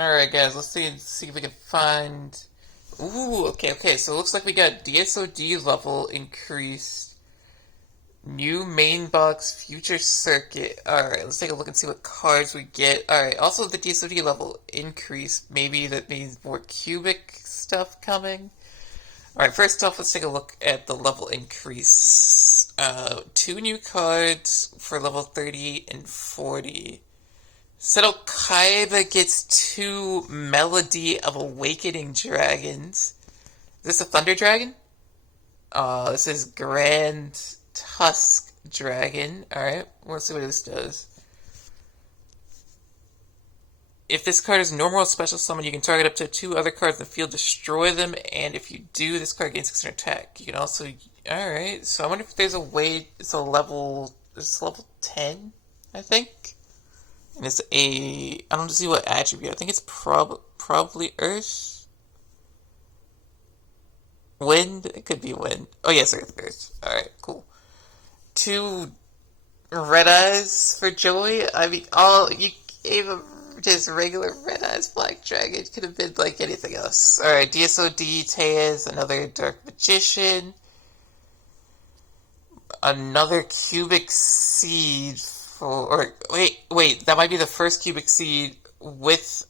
Alright, guys, let's see if we can find. Ooh, okay. So it looks like we got DSOD level increased. New main box, future circuit. Alright, let's take a look and see what cards we get. Alright, also the DSOD level increased. Maybe that means more cubic stuff coming. Alright, first off, let's take a look at the level increase. Two new cards for level 30 and 40. Seto Kaiba gets two Melody of Awakening Dragons. Is this a Thunder Dragon? This is Grand Tusk Dragon. Alright, let's see what this does. If this card is normal or special summon, you can target up to two other cards in the field, destroy them, and if you do, this card gains 600 attack. You can also... Alright, so I wonder if there's a way... It's level 10, I think? And it's a... I don't see what attribute. I think it's probably Earth? Wind? It could be Wind. Oh yes, Earth. Alright, cool. Two Red Eyes for Joey? I mean, you gave him just regular Red Eyes Black Dragon. It could have been like anything else. Alright, DSOD Tejas, another Dark Magician. Another Cubic Seed or wait, that might be the first cubic seed with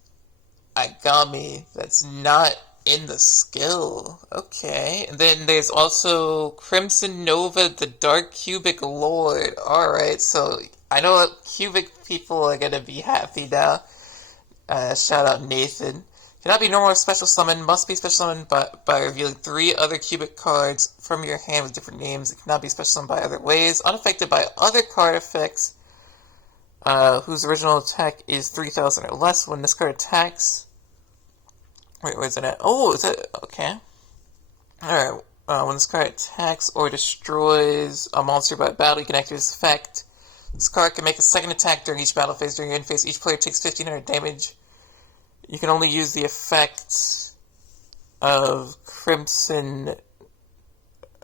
Agami that's not in the skill. Okay. And then there's also Crimson Nova, the Dark Cubic Lord. Alright, so I know cubic people are gonna be happy now. Shout out Nathan. Cannot be normal or special summon. Must be special summoned by revealing three other cubic cards from your hand with different names. It cannot be special summoned by other ways. Unaffected by other card effects. Whose original attack is 3,000 or less. When this card attacks... Wait, where's it at? Oh, is it? Okay. Alright, when this card attacks or destroys a monster by battle, you can activate this effect. This card can make a second attack during each battle phase. During your end phase, each player takes 1,500 damage. You can only use the effect of Crimson...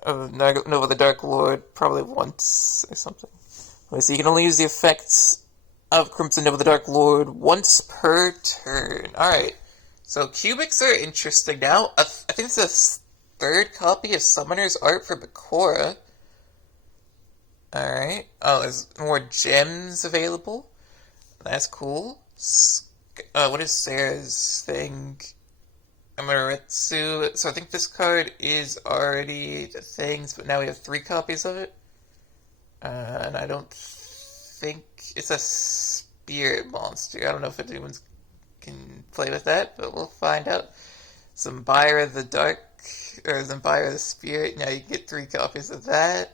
of Nova the Dark Lord probably once or something. Okay, so you can only use the effects of Crimson Nova the Dark Lord once per turn. Alright, so cubics are interesting now. I think it's a third copy of Summoner's Art for Bakura. Alright. Oh, there's more gems available. That's cool. What is Sarah's thing? Amaretsu. So I think this card is already the things, but now we have 3 copies of it. And I don't think it's a spirit monster. I don't know if anyone can play with that, but we'll find out. Zambira the Dark, or Zambira the Spirit. Now you get 3 copies of that.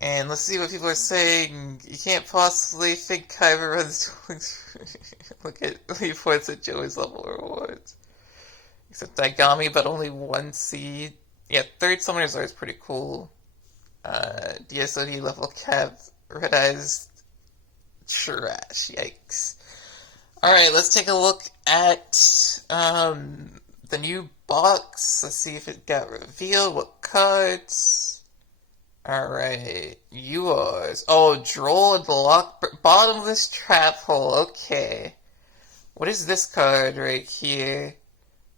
And let's see what people are saying. You can't possibly think Kyber runs. Look at leave points at Joey's level rewards. Except Daigami, but only 1 seed. Yeah, 3rd Summoner's Art is pretty cool. DSOD level cap, Red Eyes, trash, yikes. Alright, let's take a look at the new box. Let's see if it got revealed, what cards. Alright, yours. Oh, Droll and the bottomless trap hole, okay. What is this card right here?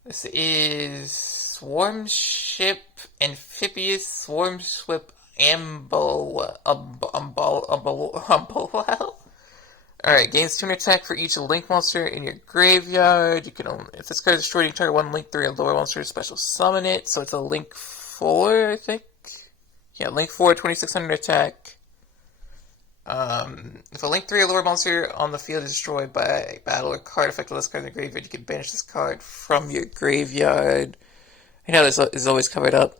This is Swarm Ship, Amphibious Swarm Ship Ambo. Alright, gains 200 attack for each Link monster in your graveyard. You can only, if this card is destroyed, you can target 1 Link 3 or lower monster to special summon it. So it's a Link 4, I think. Yeah, Link 4, 2,600 attack. If a Link 3 or lower monster on the field is destroyed by a battle or card effect of this card in the graveyard, you can banish this card from your graveyard. I know this is always covered up.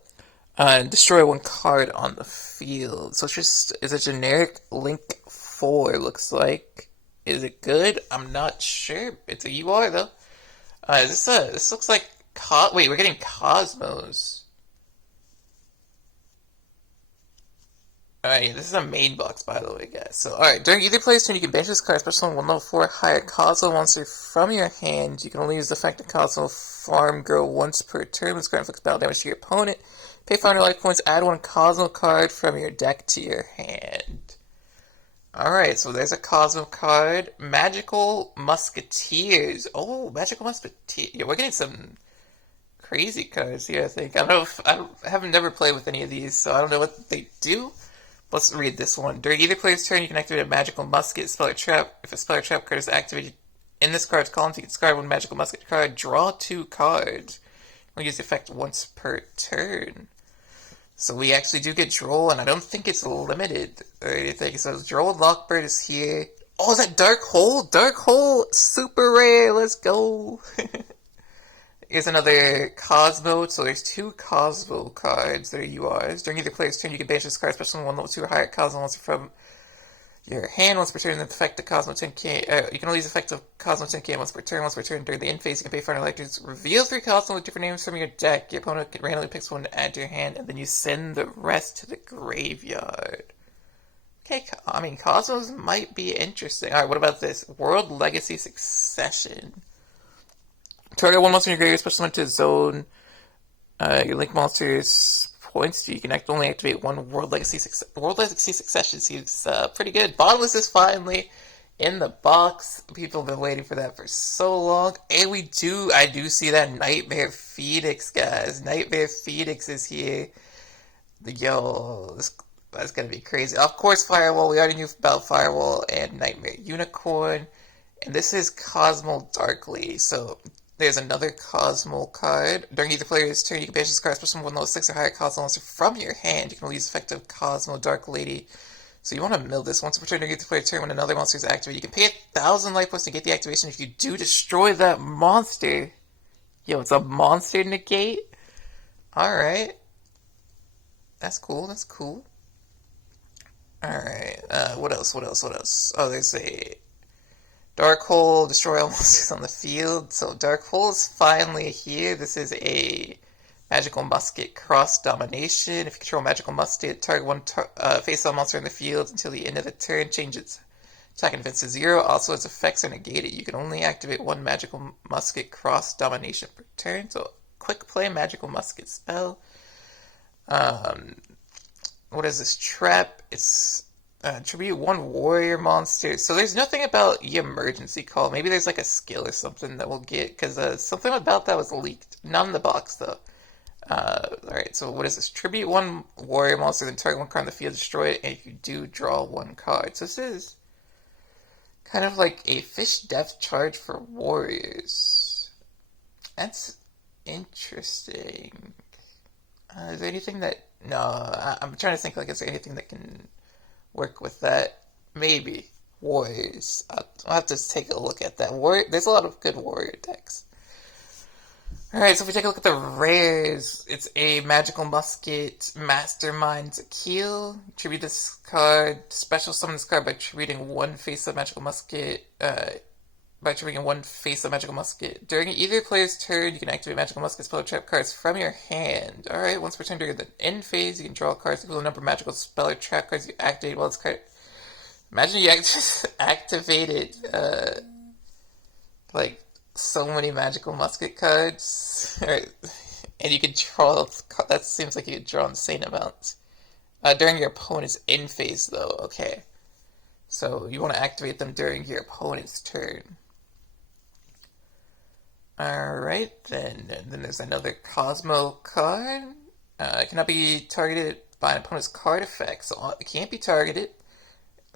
And destroy 1 card on the field. So it's a generic Link 4, looks like. Is it good? I'm not sure. It's a UR, though. This looks like... Wait, we're getting Cosmos. Alright, this is a main box, by the way, guys. So, alright, during either play's turn, you can banish this card, especially on 1 level 4 higher Cosmo monster from your hand. You can only use the effect of Cosmo Farm grow once per turn. This card inflicts battle damage to your opponent. Pay 500 life points, add 1 Cosmo card from your deck to your hand. Alright, so there's a Cosmo card. Magical Musketeers. Oh, Magical Musketeers. Yeah, we're getting some crazy cards here, I think. I don't know if I haven't never played with any of these, so I don't know what they do. Let's read this one. During either player's turn, you can activate a magical musket, spell or trap. If a spell or trap card is activated in this card's column, you can discard one magical musket card, draw two cards. We'll use the effect once per turn. So we actually do get Droll, and I don't think it's limited or anything. So Droll Lockbird is here. Oh, is that Dark Hole? Dark Hole! Super rare! Let's go! Here's another Cosmo. So there's two Cosmo cards that are URs. During either player's turn, you can banish this card, especially one level 2 or higher Cosmo monster from your hand once per turn. The effect of Cosmo 10k. You can only use effect of Cosmo 10k once per turn. Once per turn during the end phase, you can pay final electors. Reveal 3 Cosmo with different names from your deck. Your opponent randomly picks one to add to your hand, and then you send the rest to the graveyard. Okay, I mean, Cosmos might be interesting. Alright, what about this? World Legacy Succession. Target one monster in your graveyard, special summon to zone. Your link monster's points. You can only activate one World Legacy Succession seems pretty good. Bottomless is finally in the box. People have been waiting for that for so long. And I do see that Nightmare Phoenix, guys. Nightmare Phoenix is here. Yo, that's gonna be crazy. Of course, Firewall. We already knew about Firewall and Nightmare Unicorn. And this is Cosmo Darkly. So there's another Cosmo card. During either player's turn, you can banish this card, especially with level 6 or higher Cosmo monster from your hand. You can only use effective Cosmo Dark Lady. So you want to mill this. Once per turn, during either player's turn, when another monster is activated, you can pay 1,000 life points to get the activation. If you do destroy that monster, yo, it's a monster negate? Alright. That's cool, that's cool. Alright, what else? Oh, there's a Dark Hole, destroy all monsters on the field. So Dark Hole is finally here. This is a Magical Musket Cross Domination. If you control Magical Musket, target one face-up monster in the field until the end of the turn. Change its attack and defense to 0. Also, its effects are negated. You can only activate one Magical Musket Cross Domination per turn. So quick play Magical Musket spell. What is this? Trap. It's tribute one warrior monster. So there's nothing about the emergency call. Maybe there's like a skill or something that we'll get, because something about that was leaked. Not in the box though. Alright, so what is this? Tribute one warrior monster, then target one card on the field, destroy it, and if you do, draw one card. So this is kind of like a fish death charge for warriors. That's interesting. Is there anything that... No, I'm trying to think, like, is there anything that can work with that? Maybe. Warriors. I'll have to take a look at that. There's a lot of good warrior decks. Alright, so if we take a look at the rares, it's a Magical Musket, Mastermind's Akil. Tribute this card, special summon this card by tributing one face-up Magical Musket, During either player's turn, you can activate Magical Musket spell or trap cards from your hand. Alright, once per turn during the end phase, you can draw cards equal to the number of magical spell or trap cards you activate while this card... Imagine you activated, like, so many Magical Musket cards. And you can draw... That seems like you could draw an insane amount. During your opponent's end phase, though. Okay. So, you want to activate them during your opponent's turn. Alright, then there's another Cosmo card. It cannot be targeted by an opponent's card effect, so it can't be targeted,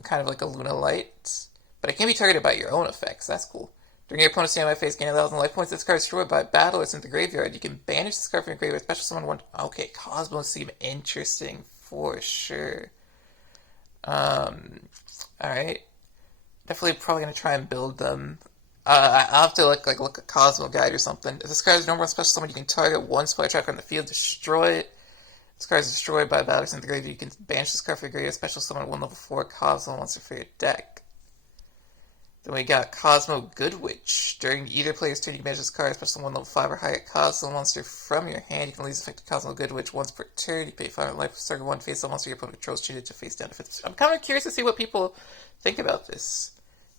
kind of like a Luna Light, but it can be targeted by your own effects. That's cool. During your opponent's standby phase, gain 1,000 life points. This card is destroyed by battle or sent to the graveyard. You can banish this card from your graveyard. Special summon one. Okay, Cosmos seem interesting for sure. Alright. Definitely probably gonna try and build them. I'll have to look at Cosmo Guide or something. If this card is normal special summon, you can target one spell tracker on the field, destroy it. This card is destroyed by battle or sent to the graveyard. You can banish this card from your graveyard. Special summon one level 4 Cosmo monster for your deck. Then we got Cosmo Goodwitch. During either player's turn, you can banish this card, special one level 5 or higher Cosmo monster from your hand. You can use effective Cosmo Goodwitch once per turn. You pay 5 life, target one face up monster your opponent controls, change it to face down to 50%. I'm kind of curious to see what people think about this.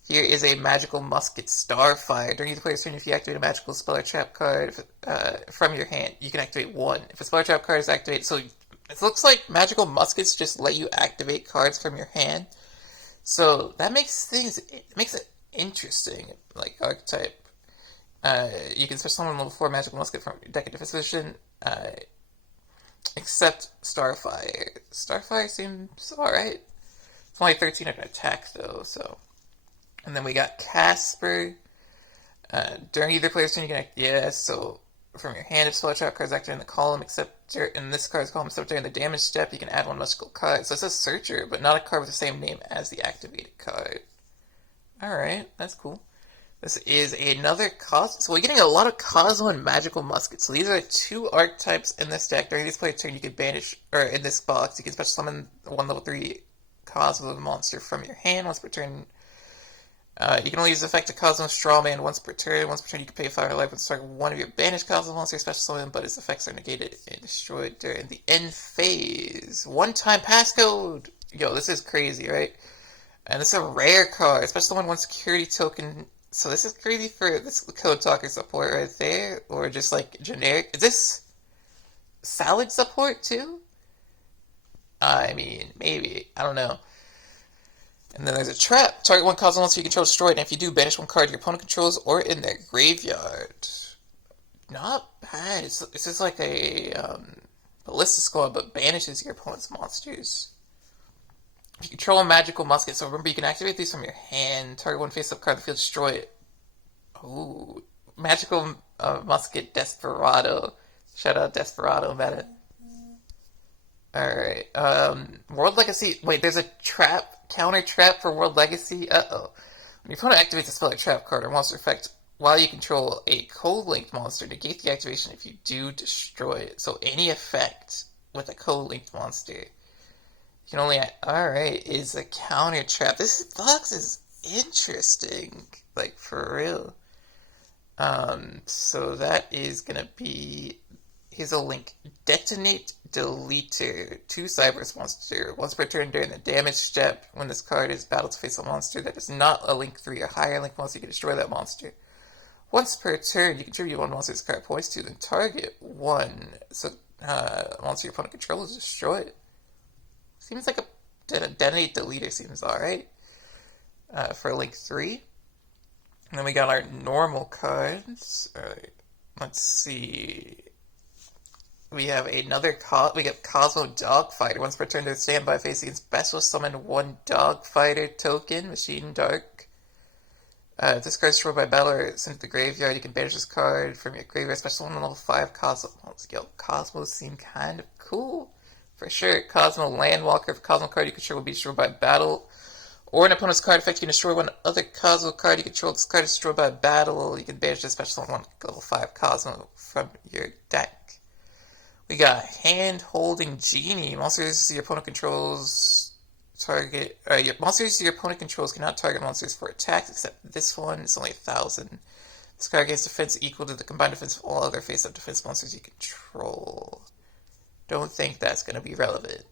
Here is a Magical Musket Starfire. During either player's turn, if you activate a magical spell or trap card from your hand, you can activate one. If a spell or trap card is activated, so it looks like Magical Muskets just let you activate cards from your hand. So that makes things, it makes it interesting, like archetype. You can special summon level 4 magical musket from your deck of defense position, except Starfire. Starfire seems alright. It's only 13 of an attack though, so. And then we got Casper. During either player's turn, you can act. Yeah, so from your hand, if spell trap cards active in the column, except in this card's column, except during the damage step, you can add one magical card. So it says Searcher, but not a card with the same name as the activated card. Alright, that's cool. This is another Cosmo. So we're getting a lot of Cosmo and Magical Muskets. So these are two archetypes in this deck. During this player's turn, you can banish, or in this box, you can special summon one level 3 Cosmo monster from your hand once per turn. You can only use the effect of Cosmo Strawman once per turn. Once per turn, you can pay 5 life when target one of your banished Cosmo monsters special summon, but its effects are negated and destroyed during the end phase. One-time passcode! Yo, this is crazy, right? And this is a rare card, especially one security token. So this is crazy for this Code Talker support right there, or just like generic. Is this Salad support too? I mean, maybe. I don't know. And then there's a trap. Target one Cosmo monster you control destroyed, and if you do, banish one card your opponent controls or in their graveyard. Not bad. This is like a Ballista Squad, but banishes your opponent's monsters. You control a magical musket, so remember you can activate these from your hand. Target one face-up card in the field, destroy it. Ooh. Magical musket Desperado. Shout out Desperado, meta. Alright. World Legacy. Wait, there's a trap, counter trap for World Legacy? Uh-oh. When your opponent activates a spell or trap card or monster effect while you control a code-linked monster, negate the activation if you do destroy it. So any effect with a code-linked monster. You can only, alright, is a counter trap. This box is interesting, like for real. So that is gonna be, here's a link. Detonate Deleter, 2 Cyberus monster. Once per turn during the damage step, when this card is battled to face a monster that is not a link 3 or higher link monster, you can destroy that monster. Once per turn, you contribute one monster this card points to, then target one. So, monster your opponent controls, destroy it. Seems like a Detonate Deleter seems alright. For link 3. And then we got our normal cards. Alright, let's see. We have another we got Cosmo Dogfighter. Once per turn to standby phase, you can special summon one Dogfighter token, Machine Dark. If this card is destroyed by battle or sent to the graveyard, you can banish this card from your graveyard. Special summon level 5 Cosmo. Yo, Cosmos seem kind of cool. For sure. Cosmo Landwalker. If a Cosmo card you control will be destroyed by battle, or an opponent's card effect, you can destroy one other Cosmo card you control. This card is destroyed by battle. You can banish this special summon one level 5 Cosmo from your deck. We got Hand Holding Genie. Monsters your opponent controls target. Monsters your opponent controls cannot target monsters for attacks except this one. It's only 1,000. This card gains defense equal to the combined defense of all other face-up defense monsters you control. Don't think that's going to be relevant.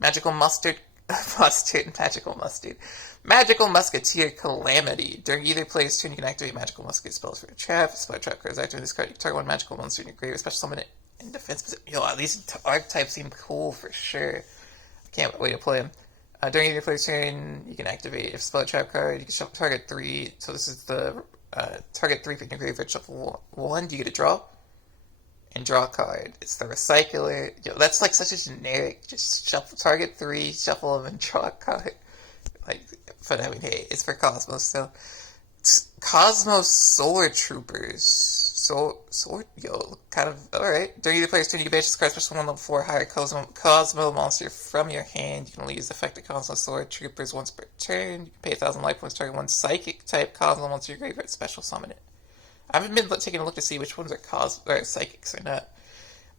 Magical Mustard. Magical Mustard. Magical Musketeer Calamity. During either player's turn, you can activate Magical Musket spells for a trap. Spell trap cards activate this card. You can target one magical monster in your graveyard. Special summon it in defense position. Yo, these archetypes seem cool for sure. I can't wait to play them. During either player's turn, you can activate if spell trap card. You can target 3. So this is the target 3 from your graveyard. Shuffle 1. Do you get a draw? And draw a card. It's the Recycler. Yo, that's like such a generic. Just shuffle, target 3, shuffle them, and draw a card. Like, but I mean, hey, it's for Cosmos, so. Cosmos Solar Troopers. Yo, kind of, alright. During either player's turn, you can banish this card, special one level 4 higher Cosmo monster from your hand. You can only use the effect of Cosmos Solar Troopers once per turn. You can pay 1,000 life points, target one Psychic type Cosmo monster in your graveyard, special summon it. I haven't been taking a look to see which ones are psychics or not.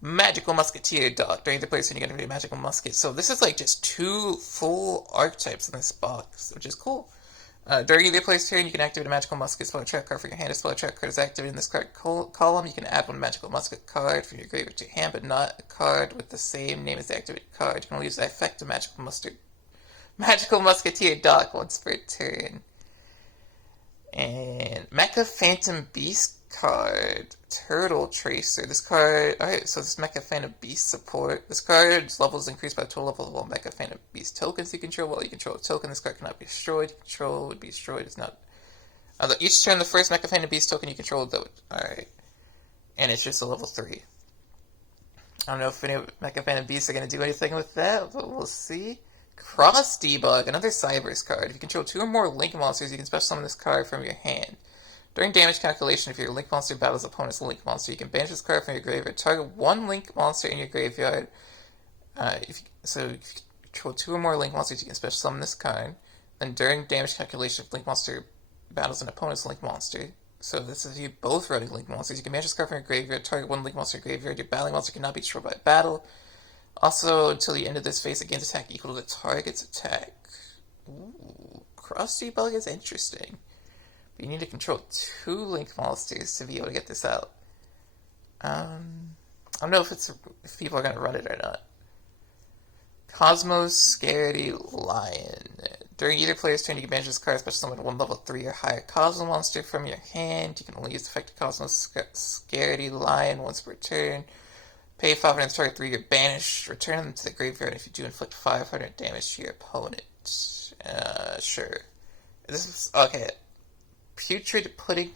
Magical Musketeer Dog. During the player's turn, you get a Magical Musket. So this is like just 2 full archetypes in this box, which is cool. During the player's turn, you can activate a Magical Musket spell trap card from your hand. If spell trap card is activated in this card column, you can add one Magical Musket card from your graveyard to your hand, but not a card with the same name as the activated card. You can only use the effect of Magical Musketeer Dog once per turn. And Mecha Phantom Beast card, Turtle Tracer. This card, alright, so this Mecha Phantom Beast support. This card's level is increased by the total level of all Mecha Phantom Beast tokens you control. While you control a token, this card cannot be destroyed. Control would be destroyed. It's not. Each turn, the first Mecha Phantom Beast token you control, though. Alright. And it's just a level 3. I don't know if any Mecha Phantom Beasts are going to do anything with that, but we'll see. Cross Debug, another Cyberse card. If you control 2 or more Link monsters, you can special summon this card from your hand. During damage calculation, if your Link monster battles opponent's Link monster, you can banish this card from your graveyard. Target 1 Link monster in your graveyard. If you control 2 or more Link monsters, you can special summon this card. Then during damage calculation, if Link monster battles an opponent's Link monster. So this is you both running Link monsters. You can banish this card from your graveyard. Target 1 Link monster in your graveyard. Your battling monster cannot be destroyed by battle. Also, until the end of this phase, it gains attack equal to the target's attack. Ooh, Cross Debug is interesting. But you need to control 2 Link monsters to be able to get this out. I don't know if people are going to run it or not. Cosmos Scaredy Lion. During either player's turn, you can banish this card, special summon 1 level 3 or higher Cosmo monster from your hand. You can only use the effect of Cosmos Scaredy Lion once per turn. Pay 500 to target 3, you're banished. Return them to the graveyard if you do inflict 500 damage to your opponent. Sure. This is, okay. Putrid Pudding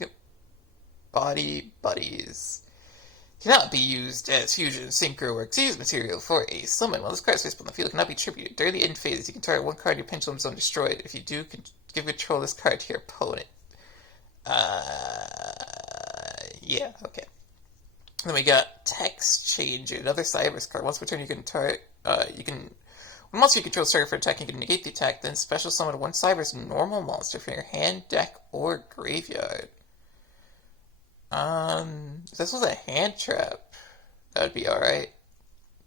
Body Buddies. Cannot be used as fusion, synchro, or exceeds material for a summon. While this card is placed on the field, it cannot be tributed. During the end phase, you can target 1 card in your Pendulum Zone, destroy it. If you do, give control of this card to your opponent. Yeah, okay. Then we got Text Changer, another Cyberse card. Once per turn, you can target, when monster you control is targeted for attack, you can negate the attack, then special summon 1 Cyberse normal monster from your hand, deck, or graveyard. If this was a hand trap, that would be alright.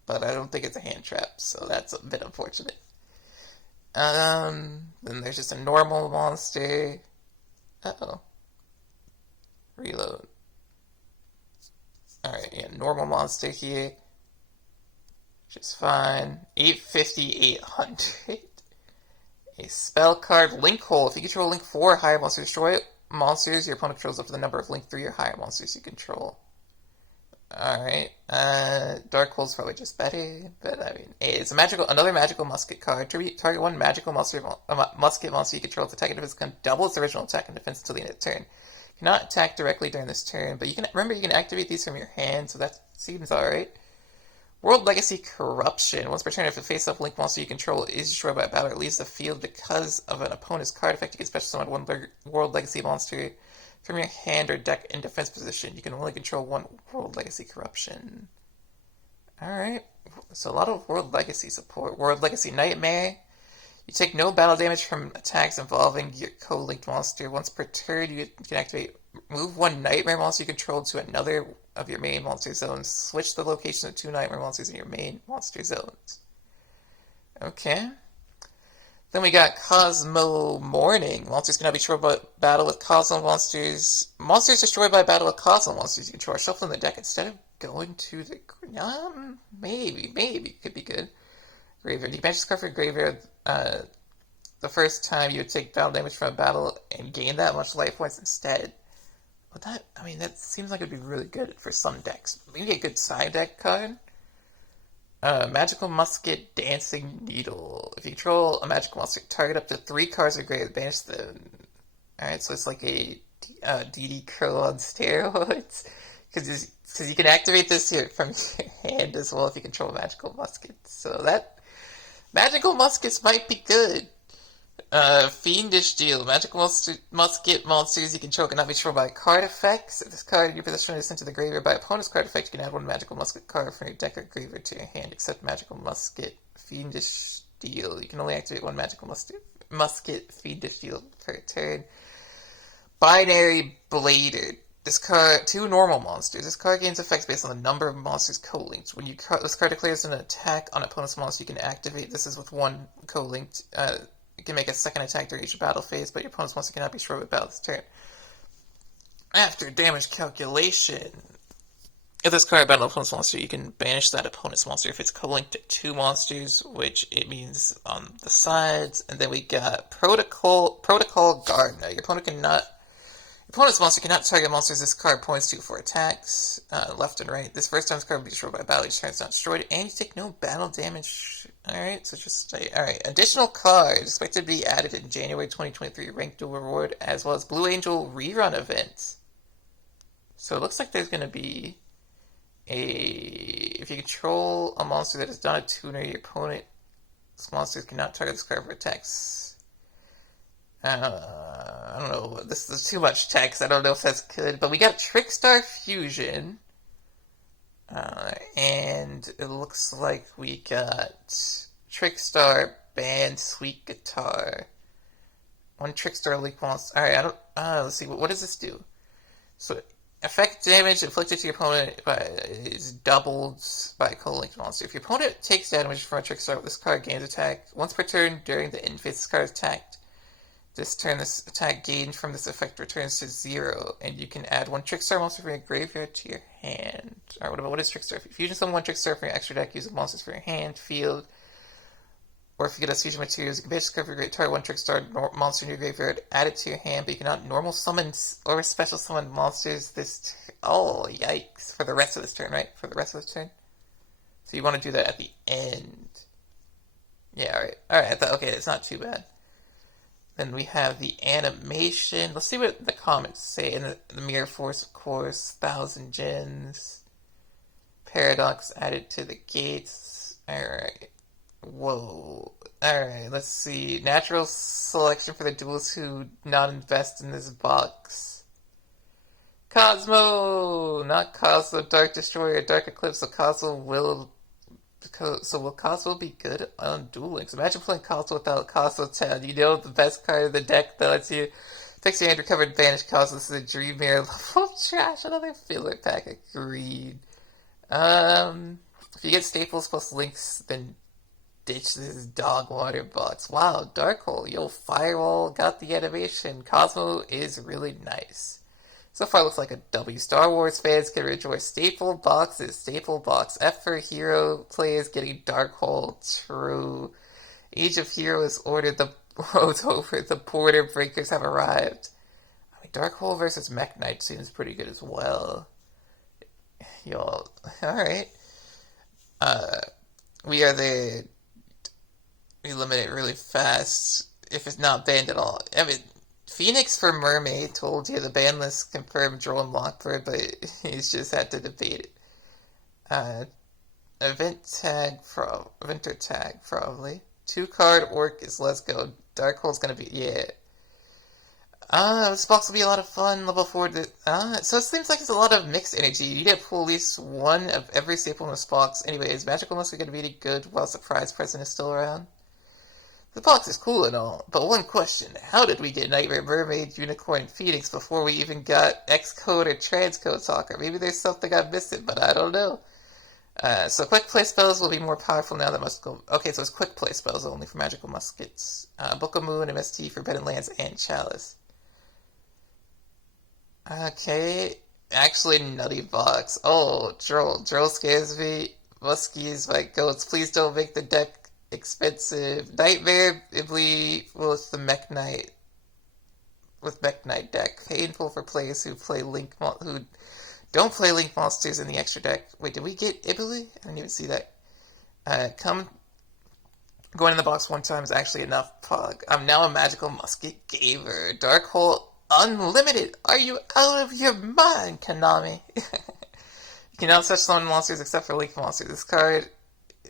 But I don't think it's a hand trap, so that's a bit unfortunate. Then there's just a normal monster. Uh-oh. Reload. Alright, yeah, normal monster here. Which is fine. 850, 800. A spell card, Link Hole. If you control Link 4 or higher monster, destroy monsters your opponent controls up to the number of Link 3 or higher monsters you control. Alright. Dark Hole's probably just better, but I mean, it's another magical musket card. Target 1 magical musket monster you control. Its attack and defense can double its original attack and defense until the end of the turn. Cannot attack directly during this turn, but you can activate these from your hand, so that seems alright. World Legacy Corruption. Once per turn, if the face-up Link monster you control is destroyed by a battle or leaves the field because of an opponent's card effect, you can special summon 1 World Legacy monster from your hand or deck in defense position. You can only control 1 World Legacy Corruption. Alright, so a lot of World Legacy support. World Legacy Nightmare. You take no battle damage from attacks involving your co-linked monster. Once per turn, you can activate move 1 Nightmare monster you control to another of your main monster zones. Switch the location of 2 Nightmare monsters in your main monster zones. Okay. Then we got Cosmo Morning. Monsters cannot be destroyed by battle with Cosmo monsters. Monsters destroyed by battle with Cosmo monsters you control are shuffled in the deck instead of going to the... maybe. Could be good. Graveyard. You can banish this card for graveyard the first time you would take battle damage from a battle and gain that much life points instead. But that seems like it would be really good for some decks. Maybe a good side deck card. Magical Musket Dancing Needle. If you control a magical monster, target up to 3 cards or greater, banish them. Alright, so it's like a DD Crow on steroids. Because you can activate this here from your hand as well if you control magical muskets. So that magical muskets might be good. Fiendish Deal. Magical musket monsters you control cannot be destroyed by card effects. If this card in your possession is sent to the graveyard by opponent's card effect, you can add 1 magical musket card from your deck or graveyard to your hand, except magical musket Fiendish Deal. You can only activate 1 magical musket Fiendish Deal per turn. Binary Blader. This card, 2 normal monsters. This card gains effects based on the number of monsters co-linked. When this card declares an attack on opponent's monster, you can activate this is with 1 co-linked. You can make a second attack during each battle phase, but your opponent's monster cannot be destroyed with battle this turn. After damage calculation, if this card battles an opponent's monster, you can banish that opponent's monster if it's co-linked to 2 monsters, which it means on the sides. And then we got Protocol Gardener. Your Opponent's monster cannot target monsters this card points to for attacks, left and right. This first time's card will be destroyed by battle. Each turn it's not destroyed, and you take no battle damage. Alright, so just stay. Alright, additional cards expected to be added in January 2023 Ranked Duel Reward, as well as Blue Angel Rerun event. So it looks like there's going to be if you control a monster that is not a tuner, your opponent's monsters cannot target this card for attacks. I don't know. This is too much text. I don't know if that's good. But we got Trickstar Fusion. And it looks like we got Trickstar Band Sweet Guitar. One Trickstar Leak Monster. Alright, I don't. Let's see. What does this do? So, effect damage inflicted to your opponent is doubled by a co-linked monster. If your opponent takes damage from a Trickstar, this card gains attack. Once per turn during the end phase, this card is attacked. This turn, this attack gained from this effect returns to 0, and you can add one Trickstar monster from your graveyard to your hand. Alright, what is Trickstar? If you fusion summon one Trickstar from your extra deck using monsters from your hand, field, or if you get a fusion materials, you can base discover your target one Trickstar monster in your graveyard, add it to your hand, but you cannot normal summon or special summon monsters this oh, yikes. For the rest of this turn, right? For the rest of this turn? So you want to do that at the end. Yeah, alright. Alright, okay, it's not too bad. Then we have the animation. Let's see what the comments say. In the Mirror Force, of course. 1,000 gens. Paradox added to the gates. Alright. Whoa. Alright, let's see. Natural selection for the duels who not invest in this box. Cosmo! Not Cosmo, Dark Destroyer, Dark Eclipse, so Cosmo will... So will Cosmo be good on Duel Links? Imagine playing Cosmo without Cosmo 10. You know the best card in the deck that lets you fix your hand, recover, and banish Cosmo. This is a Dream Mirror level trash. Another filler pack of green. If you get staples plus links, then ditch this dog water box. Wow, Dark Hole. Yo, Firewall got the animation. Cosmo is really nice. So far, looks like a W. Star Wars fans can enjoy staple boxes. Staple box. F for Hero players getting Dark Hole. True. Age of Heroes ordered. The road's over. The border breakers have arrived. I mean, Dark Hole versus Mech Knight seems pretty good as well. Y'all. Alright. We are there. We limit it really fast. If it's not banned at all. I mean, Phoenix for Mermaid told you the ban list confirmed Droll and Lockbird, but he's just had to debate it. Eventer tag, probably. 2-card Orc is Let's Go. Dark Hole's gonna be, yeah. This box will be a lot of fun. Level 4 so it seems like there's a lot of mixed energy. You need to pull at least one of every staple in this box. Anyways, Magical Must are gonna be any good while Surprise Present is still around. The box is cool and all, but one question, how did we get Nightmare Mermaid, Unicorn, Phoenix before we even got X-Code or Transcode Talker? Maybe there's something I'm missing, but I don't know. So quick play spells will be more powerful now that Muscle... Okay, so it's quick play spells only for Magical Muskets. Book of Moon, MST, Forbidden Lands, and Chalice. Okay, actually Nutty Box. Oh, Droll. Droll scares me. Muskies, my goats. Please don't make the deck expensive. Nightmare Ibly with the Mech Knight deck. Painful for players who play who don't play Link monsters in the extra deck. Wait, did we get Ibly? I didn't even see that. Going in the box one time is actually enough, Pug. I'm now a Magical Musket gamer. Dark Hole Unlimited. Are you out of your mind, Konami? You cannot touch summon monsters except for Link monsters. This card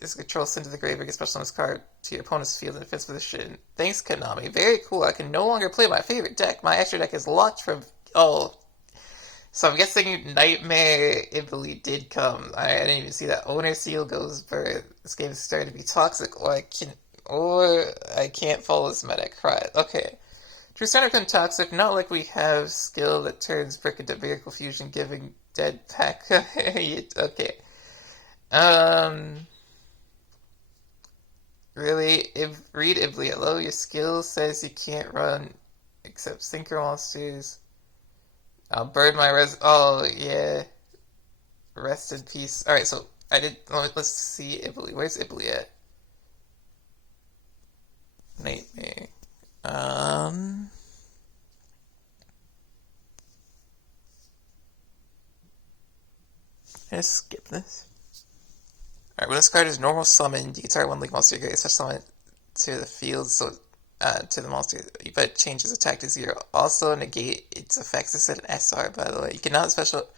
is control sent to the graveyard, get special on this card to your opponent's field in defense position. Thanks, Konami. Very cool. I can no longer play my favorite deck. My extra deck is locked from... Oh. So I'm guessing Nightmare Ibly did come. I didn't even see that. Owner Seal goes birth. This game is starting to be toxic, or I can't follow this meta. Cry. Okay. True Standard become toxic, not like we have skill that turns brick into Miracle Fusion, giving dead pack. Okay. Really? Read Ibly. Hello, your skill says you can't run except Synchro Monsters. I'll burn my Oh, yeah. Rest in peace. Alright, so let's see Ibly. Where's Ibly at? Nightmare. Let's skip this. Alright, when this card is normal summoned, you can target one Link monster you get special summon to the field, so to the monster, but change its attack to 0. Also negate its effects to set an SR, by the way. You cannot special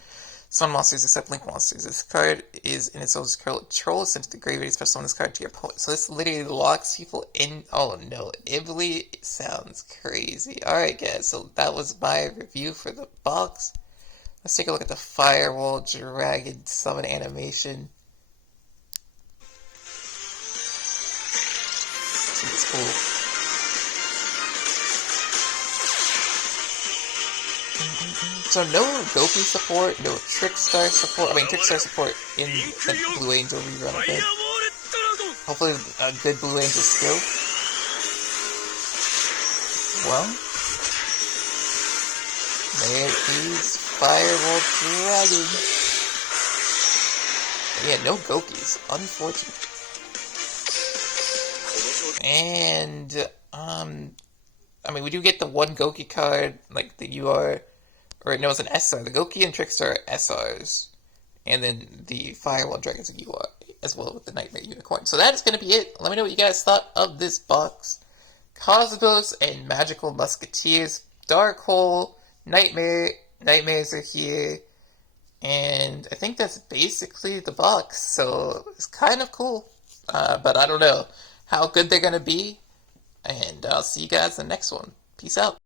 summon monsters except Link monsters. This card is in its own control, sent to the graveyard, special summon this card to your opponent. So this literally locks people in. Oh no, Ibly sounds crazy. Alright guys, so that was my review for the box. Let's take a look at the Firewall Dragon summon animation. It's cool. So no Goku support, no Trickstar support. I mean Trickstar support in the Blue Angel rerun, I think. Hopefully a good Blue Angel skill. Well, there is Firewall Dragon. Yeah, no Gokis, unfortunate. And I mean we do get the one Goki card, like the UR. Or no, it's an SR. The Goki and Trickstar are SRs. And then the Firewall Dragons are UR, as well with the Nightmare Unicorn. So that is going to be it. Let me know what you guys thought of this box. Cosmos and Magical Musketeers. Dark Hole. Nightmares are here. And I think that's basically the box. So it's kind of cool. But I don't know how good they're going to be. And I'll see you guys in the next one. Peace out.